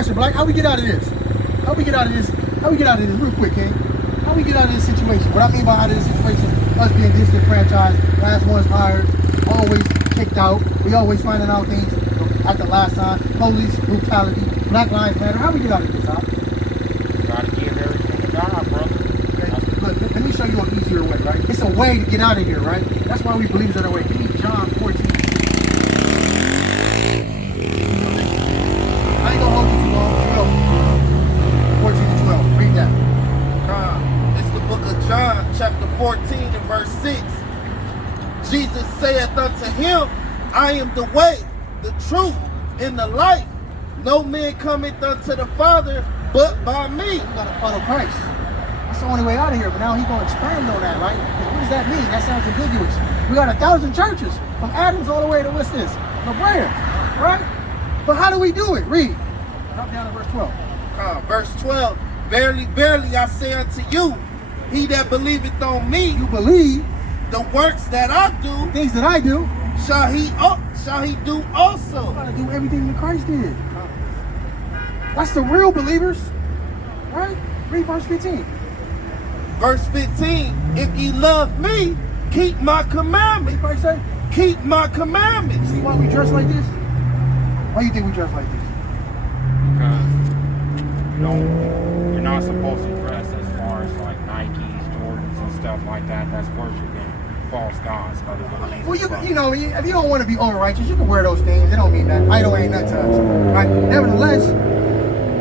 question, Black. How we get out of this? How we get out of this? How we get out of this real quick, King? How we get out of this situation? What I mean by out of this situation, us being disenfranchised, last ones hired, always kicked out. We always finding out things at the last time. Police brutality, Black Lives Matter. How we get out of this, huh? You gotta give everything to God, brother. Okay. Look, let me show you an easier way, right? It's a way to get out of here, right? That's why we believe it's a way. Give me John 14. I ain't gonna hold you too long. 14 and 12. Read that. It's the book of John, chapter 14 and verse 6. Jesus saith unto him, I am the way, the truth, and the life. No man cometh unto the Father but by me. You gotta follow Christ. That's the only way out of here. But now he's gonna expand on that, right? Because what does that mean? That sounds ambiguous. We got 1,000 churches from Adams all the way to what's this? La Brea, right? But how do we do it? Read. Drop down to verse 12. Verse 12. Verily, verily, I say unto you, he that believeth on me, You believe the works that I the do, things that I do. shall he do You also. gotta do everything that Christ did. That's the real believers, right? Read verse 15. Verse 15. If ye love me, keep my What did commandments. Christ say? Keep my commandments. See why we dress like this? Why you think we dress like this? Because you're not supposed to dress as far as like Nikes, Jordans, and stuff like that. That's worshiping false gods other than Jesus Well, Christ. you know, if you don't want to be over righteous, you can wear those things. It don't mean nothing. Idol ain't nothing to us, right? Nevertheless,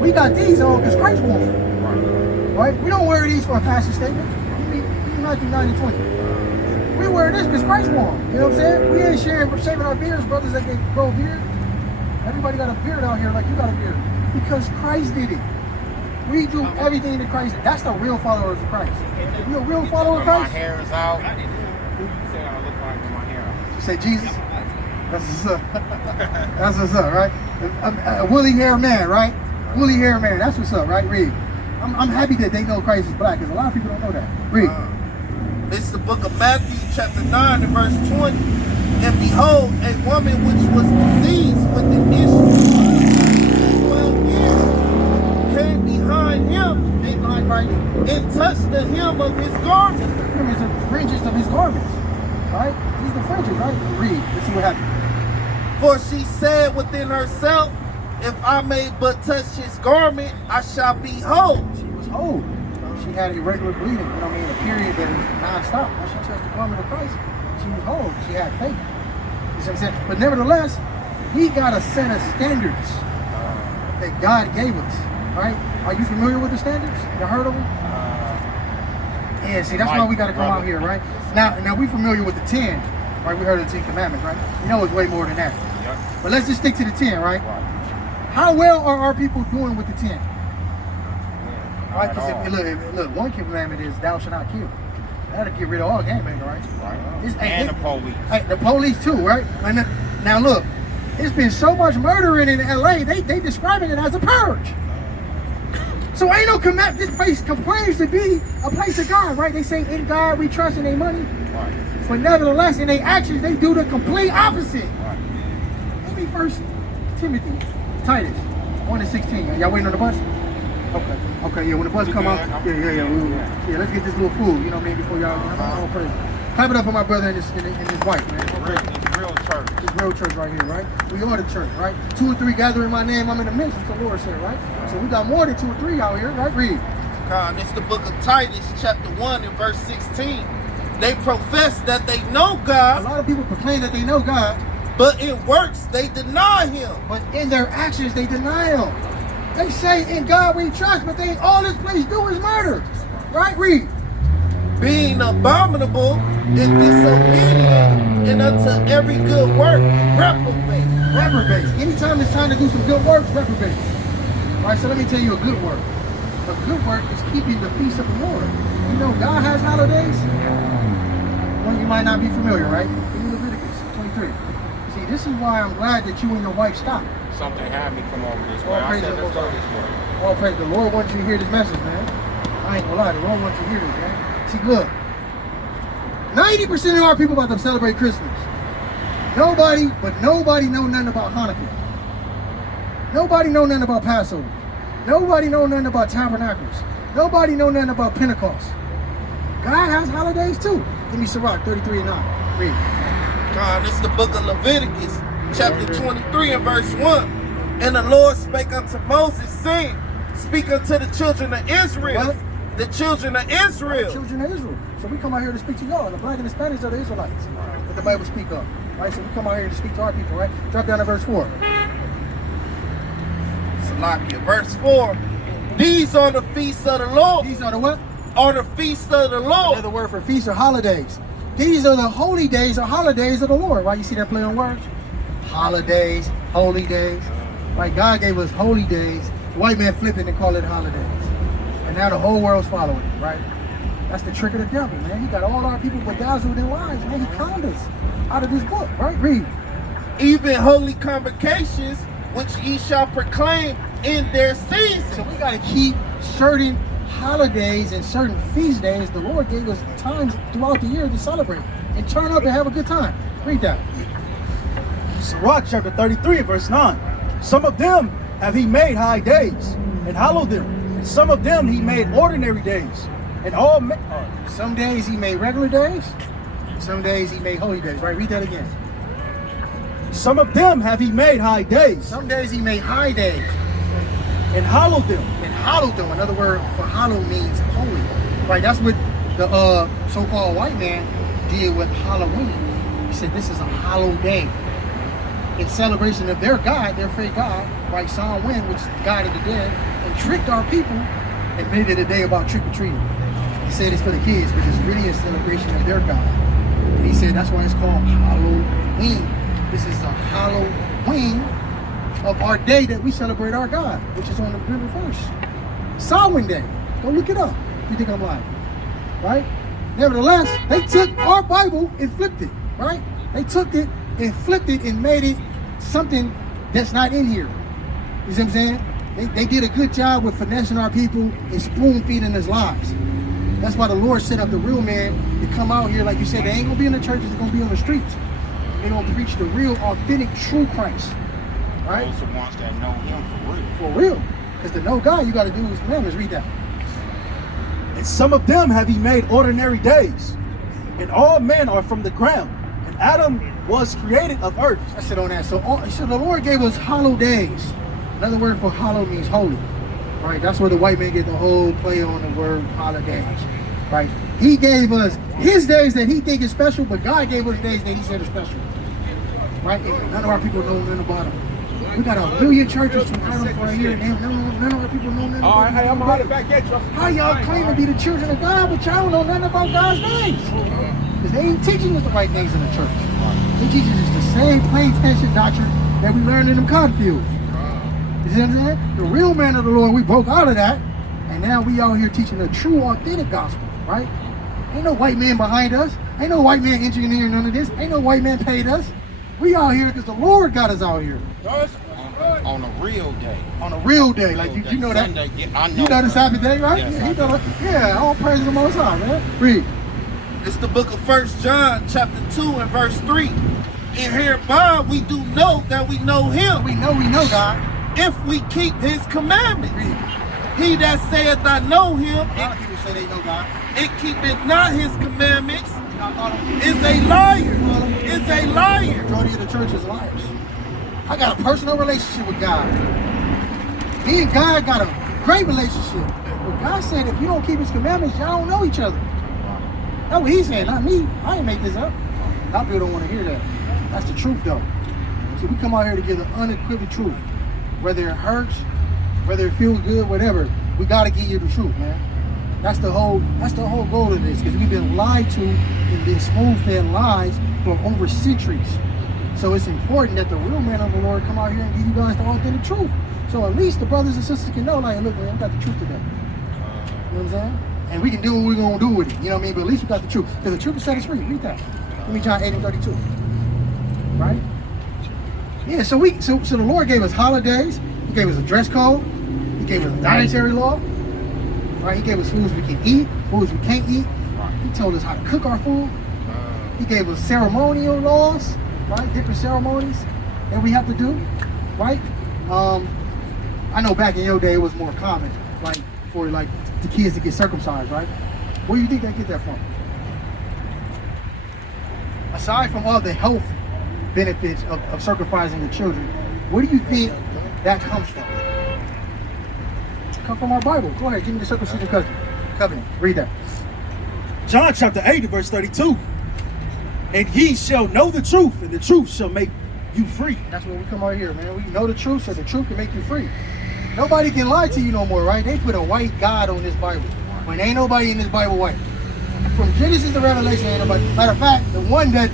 we got these on because Christ wore them, right? We don't wear these for a fashion statement. Read Matthew 9 and 20. We wear this because Christ wore them. You know what I'm saying? We ain't shaving our beards, brothers that can grow a beard. Everybody got a beard out here like you got a beard because Christ did it. We do everything that Christ did. That's the real followers of Christ. If you're a real follower of When my Christ, hair is out, who do you say I look like with my hair out? you say Jesus. That's what's up. That's what's up, right? A woolly hair man, right? Woolly hair man. That's what's up, right? Read. I'm happy that they know Christ is black because a lot of people don't know that. Read. It's the book of Matthew, chapter 9 and verse 20. And behold, a woman which was diseased with the issue of 12 years came behind him Behind Christ. and touched the hem of his garment. It's the fringes of his garments, right? These are the fringes, right? Read. Let's see what happens. For she said within herself, if I may but touch his garment, I shall be whole. She was whole. So she had irregular bleeding, you know what I mean? A period that is non-stop. When she touched the garment of Christ, she was whole. She had faith. You see what I'm saying? But nevertheless, we got a set of standards that God gave us, right? Are you familiar with the standards? You heard of them? Yeah, see, that's why we got to come out here, right? Now we familiar with the 10, right? We heard of the 10 commandments, right? You know it's way more than that. Yep. But let's just stick to the 10, right? How well are our people doing with the 10? Right? Because look, one commandment is thou shalt not kill. That'll get rid of all gang banging, right? And the police. The police too, right? And now look, it's been so much murdering in LA, they describing it as a purge. So ain't no command. This place claims to be a place of God, right? They say in God we trust and they money. But nevertheless, in their actions, they do the complete opposite. Let me first Timothy, Titus, 1 and 16. Y'all waiting on the bus? Okay, yeah, when the bus come out, yeah, let's get this little food, you know what I mean, before y'all, all praise. Clap it up for my brother and his wife, man. It's real church. It's real church right here, right? We are the church, right? 2 or 3 gather in my name, I'm in the midst, as the Lord said, right? So we got more than 2 or 3 out here, right? Read. It's the book of Titus, chapter 1 and verse 16. They profess that they know A God, lot of people proclaim that they know God, but in works they deny him. but in their actions they deny Him. They say in God we trust, but all this place do is murder, right? Read. Being abominable and disobedient, and unto every good work reprobate. Reprobates. Anytime it's time to do some good works, reprobates. Right, so let me tell you a good work. A good work is keeping the feast of the Lord. You know God has holidays? Well, you might not be familiar, right? In Leviticus 23. See, this is why I'm glad that you and your wife stopped. Something had me come over this way. All I praise said, the let's go Lord. this way. All praise the Lord wants you to hear this message, man. I ain't gonna lie, the Lord wants you to hear this, man. See, look. 90% of our people about to celebrate Christmas. Nobody know nothing about Hanukkah. Nobody know nothing about Passover. Nobody know nothing about tabernacles. Nobody know nothing about Pentecost. God has holidays too. Give me Sirach 33 and 9. Read. God, it's the book of Leviticus, chapter 23 and verse 1. And the Lord spake unto Moses, saying, speak unto the children of Israel. What? The children of Israel. Children of Israel. So we come out here to speak to y'all. The black and the Spanish are the Israelites that the Bible speak of. Right? So we come out here to speak to our people, right? Drop down to verse 4. Salakia. Verse 4. These are the feasts of the Lord. These are the what? Are the feasts of the Lord. Another word for feasts or holidays. These are the holy days or holidays of the Lord. Right? You see that play on words? Holidays, holy days. Right? God gave us holy days. The white man flipped it and called it holidays. And now the whole world's following it, right? That's the trick of the devil, man. He got all our people bedazzled in lies, man. He conned us out of this book, right? Read. Even holy convocations, which ye shall proclaim in their season. So we got to keep certain holidays and certain feast days. The Lord gave us times throughout the year to celebrate and turn up and have a good time. Read that. Sirach chapter 33 verse 9. Some of them have he made high days and hallowed them. And some of them he made ordinary days. And all some days he made regular days. Some days he made holy days. Right? Read that again. Some of them have he made high days. Some days he made high days. And hallowed them. And hallowed them. Another word for hallow means holy. Right? That's what the so-called white man did with Halloween. He said this is a hallowed day. In celebration of their God, their fake God, right? Samhain, which is the God of the dead, and tricked our people and made it a day about trick-or-treating. He said it's for the kids, but it's really a celebration of their God. And he said that's why it's called Halloween. This is a Halloween of our day that we celebrate our God, which is on the river first. Samhain Day. Go look it up if you think I'm lying. Right? Nevertheless, they took our Bible and flipped it. Right? They took it and flipped it and made it something that's not in here. You see what I'm saying? They did a good job with finessing our people and spoon feeding us lies. That's why the Lord set up the real man to come out here, like you said, they ain't gonna be in the churches, they're gonna be on the streets. They're gonna preach the real, authentic, true Christ. Right? Those are the ones that know him for real. For real. Because to know God, you gotta do his commandments. Read that. And some of them have he made ordinary days. And all men are from the ground. And Adam was created of earth. I said on that. So the Lord gave us hollow days. Another word for hollow means holy. Right? That's where the white man get the whole play on the word holidays. Right? He gave us his days that he think is special, but God gave us days that he said are special. Right? And none of our people know nothing about them. We got a million churches from Adam right here, and none of our people know nothing about them. Hey, I'm gonna back at you. How y'all claim to be the children of God, but y'all don't know nothing about God's days? Because they ain't teaching us the right things in the church. They teaching us the same plain tension doctrine that we learned in them cotton fields. You see what I'm saying? The real man of the Lord, we broke out of that, and now we out here teaching the true, authentic gospel, right? Ain't no white man behind us. Ain't no white man engineering none of this. Ain't no white man paid us. We out here because the Lord got us out here. On a real day. On a real day, like you know that. Sunday, yeah, I know You know the Sabbath day, right? Yes, Yeah, I you know do. that. Yeah, all praise to the Most High, man. Read. It's the book of 1 John chapter 2 and verse 3. And hereby we do know that we know him We know God. if we keep his commandments. Read. He that saith I know him A lot of people say they know God. and keepeth not his commandments is a liar. Is a liar. Majority of the church is liars. I got a personal relationship with God. Me and God got a great relationship. But God said if you don't keep his commandments, y'all don't know each other. That's what he said, not me. I ain't make this up. A lot of people don't want to hear that. That's the truth though. So we come out here to give the unequivocal truth. Whether it hurts, whether it feels good, whatever, we gotta give you the truth, man. That's the whole goal of this, because we've been lied to and been spoon-fed lies for over centuries. So it's important that the real man of the Lord come out here and give you guys the authentic truth. So at least the brothers and sisters can know, like, look, man, we got the truth today. You know what I'm saying? And we can do what we're gonna do with it. You know what I mean? But at least we got the truth. Because the truth will set us free. Read that. Give me John 8 and 32. Right? Yeah, so the Lord gave us holidays. He gave us a dress code. He gave us a dietary law. Right? He gave us foods we can eat, foods we can't eat. He told us how to cook our food. He gave us ceremonial laws, right? Different ceremonies that we have to do, right? I know back in your day it was more common, like for like the kids to get circumcised, right? Where do you think they get that from? Aside from all the health benefits of circumcising the children, where do you think that comes from? Come from our Bible. Go ahead, give me the circumcision covenant. Read that. John chapter 8, verse 32. And ye shall know the truth, and the truth shall make you free. That's what we come out here, man. We know the truth, so the truth can make you free. Nobody can lie to you no more, right? They put a white God on this Bible. When ain't nobody in this Bible white. From Genesis to Revelation, ain't nobody. Matter of fact, the one that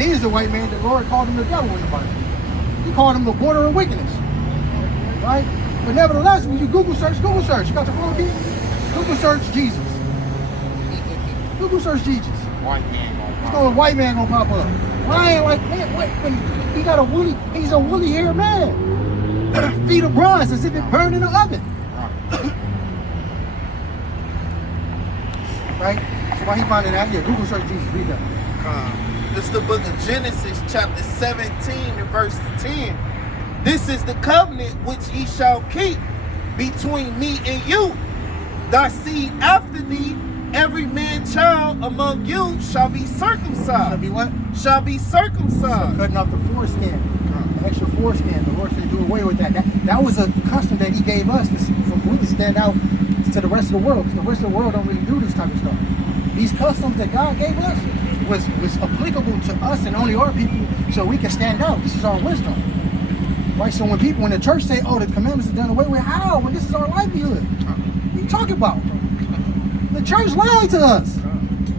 is the white man, the Lord called him the devil in the Bible. He called him the border of wickedness. Right? But nevertheless, when you Google search. You got your phone key? Google search Jesus. Google search Jesus. White man gonna So a white man gonna pop up. Why ain't like, man, wait, he got a woolly, he's a woolly haired man. Feet of bronze as if it burned in the oven. Right? So why he finding that? Yeah, Google search Jesus, read that. This is the book of Genesis, chapter 17 and verse 10. This is the covenant which ye shall keep between me and you. Thy seed after thee, every man child among you shall be circumcised. Shall be what? Shall be circumcised. Cutting off the foreskin, the extra foreskin. The Lord said do away with that. That was a custom that he gave us to really stand out to the rest of the world. Because the rest of the world don't really do this type of stuff. These customs that God gave us was applicable to us and only our people, so we can stand out. This is our wisdom. Right? So when the church say, oh, the commandments are done away with, how? When this is our livelihood. What are you talking about? The church lied to us.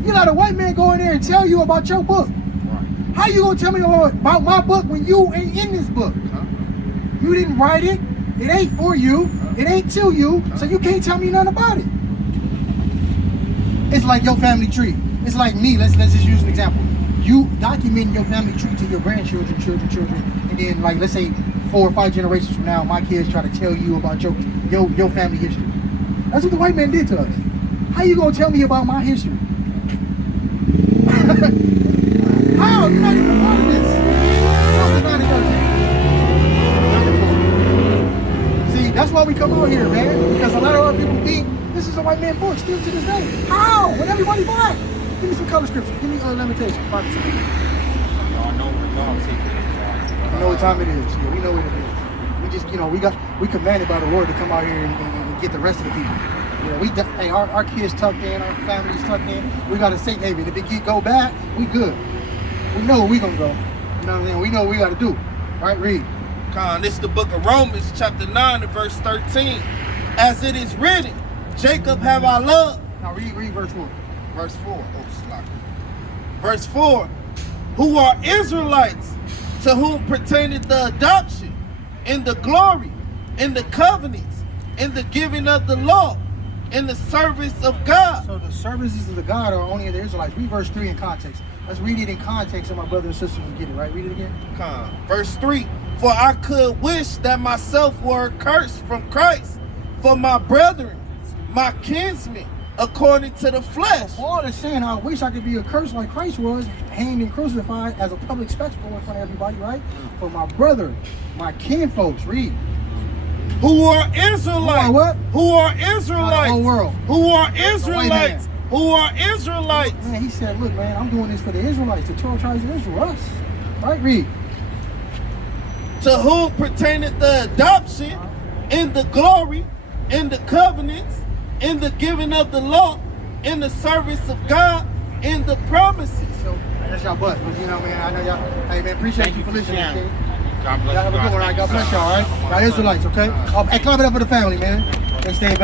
You let a white man go in there and tell you about your book. How you gonna tell me about my book when you ain't in this book? You didn't write it. It ain't for you. It ain't to you. So you can't tell me nothing about it. It's like your family tree. It's like me. Let's just use an example. You document your family tree to your grandchildren, children, and then like let's say 4 or 5 generations from now, my kids try to tell you about your family history. That's what the white man did to us. How you gonna tell me about my history? How? You're not even part of this. See, that's why we come out here, man. Because a lot of our people think this is a white man book still to this day. How? When everybody black. Give me some color scripture. Give me Lamentations. Y'all know what y'all take it is. We know what time it is. Yeah, we know what it is. We just, we commanded by the Lord to come out here and get the rest of the people. Hey, our kids tucked in, our families tucked in. We got a safe haven. If it go bad, we good. We know where we gonna go. You know what I'm saying? We know what we gotta do. Right? Read. This is the book of Romans, chapter 9 and verse 13. As it is written, Jacob have I loved. Now read verse 4. Verse 4. Verse 4. Who are Israelites, to whom pertaineth the adoption, in the glory, in the covenants, in the giving of the law, in the service of God. So the services of the God are only in the Israelites. Read verse 3 in context. Let's read it in context so my brother and sister can get it, right? Read it again. Verse 3. For I could wish that myself were cursed from Christ for my brethren, my kinsmen, according to the flesh. Paul is saying, I wish I could be accursed like Christ was, hanged and crucified as a public spectacle in front of everybody, right? For my brother, my kinfolks, read. Who are Israelites? Who are what? Who are Israelites? The whole world. Who are Israelites? Who are Israelites? Man, he said, look, man, I'm doing this for the Israelites, the 12 tribes of Israel, us. Right? Read. To whom pertaineth the adoption, in the glory, in the covenants, in the giving of the law, in the service of God, in the promises. So that's y'all butt, but you know, man, I know y'all. Hey, man, appreciate you for listening. Okay? God bless Y'all have a good one, all right? God bless y'all, all right? Y'all Israelites, okay? Hey, clap it up for the family, man. Let's stay back.